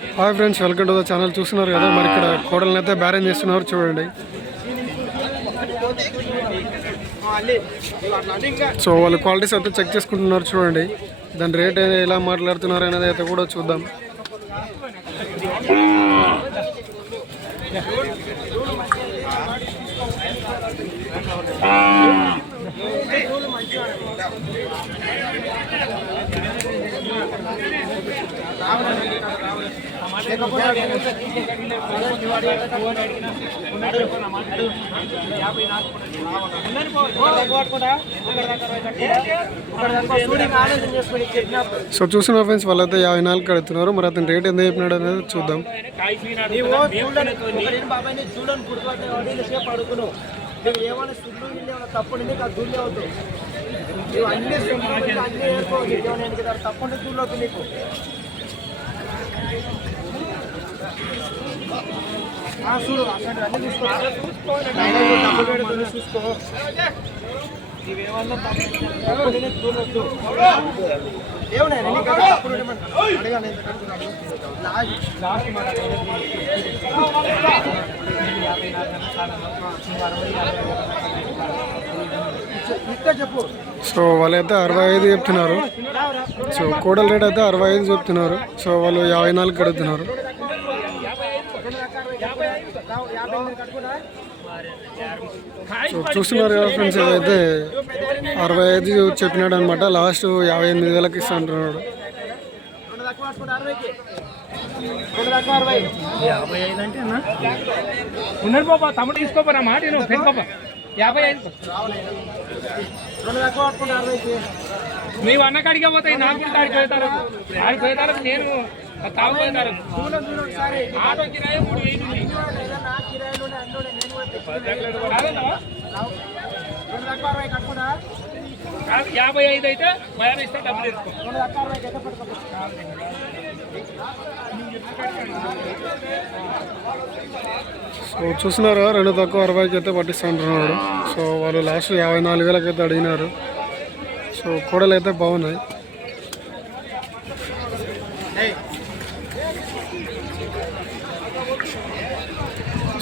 Hi friends welcome to the channel. చూస్తున్నారు కదా మరి ఇక్కడ కోడల్ని అయితే బ్యారేజ్ చేస్తున్నారు చూడండి. సో వాళ్ళ క్వాలిటీస్ అయితే చెక్ చేసుకుంటున్నారు చూడండి. దాని రేట్ ఎలా మాట్లాడుతున్నారు అనేది అయితే కూడా చూద్దాం. సో చూసిన ఫ్రెండ్స్ వాళ్ళైతే యాభై నాలుగు కడుతున్నారు. మరి అతని రేట్ ఎంత చెప్పినాడు అనేది చూద్దాం. ఏమైనా సుడ్లు ఏమైనా తప్పుడు నీకు దూళ్ళు నువ్వు అన్ని అన్ని దూళ్ళు అవుతుంది నీకు. సో వాళ్ళైతే అరవై ఐదు చెప్తున్నారు. సో కోడల రేట్ అయితే అరవై ఐదు చెప్తున్నారు. సో వాళ్ళు యాభై నాలుగు కడుగుతున్నారు చూస్తున్నారు కదా ఫ్రెండ్స్ ఇదైతే అరవై ఐదు చెప్పినాడు అనమాట లాస్ట్ యాభై ఎనిమిది వేలకి ఇస్తా అంటున్నాడు యాభై ఐదు అంటే ఉన్నది బాబా తమ్ముడు తీసుకోపోరా మాట నువ్వు పెన్ బాబా. యాభై ఐదు. రెండు తక్కువ పట్టుకుంటే అరవైకి నీవు అన్న కాడికి పోతాయి నాకు కూడా కాడికి పోతారు ఆడికి పోతారు నేను ఆటో కిరాయి మూడు వేలు యాభై ఐదు అయితే భయం ఇస్తే డబ్బులు పట్టుకో సో చూస్తున్నారు రెండు తక్కువ అరవైకి అయితే పట్టిస్తా అంటున్నాడు సో వాళ్ళు లాస్ట్ యాభై నాలుగు వేలకి అయితే అడిగినారు. సో కోడలు అయితే బాగున్నాయి.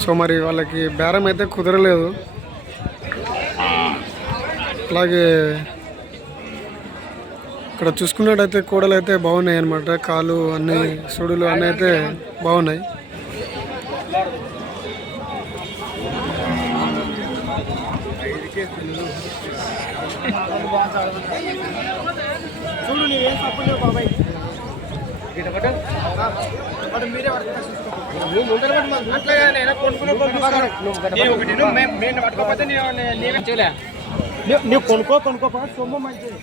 సో మరి వాళ్ళకి బేరం అయితే కుదరలేదు. అలాగే ఇక్కడ చూసుకున్నట్టయితే కూడలు అయితే బాగున్నాయి అనమాట కాలు అన్ని సుడులు అన్నీ అయితే బాగున్నాయి. చూడు నువ్వు కొనుక్కో కొనుక్కోపా సొమ్ము మంచిది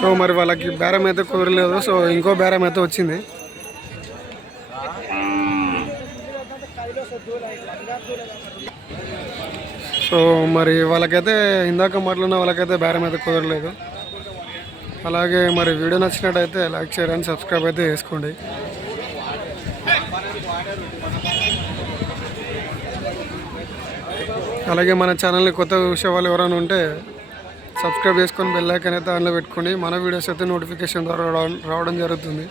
సో మరి వాళ్ళకి బేరం అయితే కుదరలేదు. సో ఇంకో బేరం అయితే వచ్చింది. సో మరి వాళ్ళకైతే ఇందాక మాట్లాడిన వాళ్ళకైతే బేరం అయితే కుదరలేదు. అలాగే మరి వీడియో నచ్చినట్టయితే లైక్ షేర్ సబ్స్క్రైబ్ అయితే చేసుకోండి. అలాగే మన ఛానల్ని కొత్త చూసే వాళ్ళు ఎవరైనా ఉంటే సబ్స్క్రైబ్ చేసుకొని బెల్ ఐకాన్ అయితే దానిలో పెట్టుకోండి మన వీడియోస్ అయితే నోటిఫికేషన్ ద్వారా రావడం జరుగుతుంది.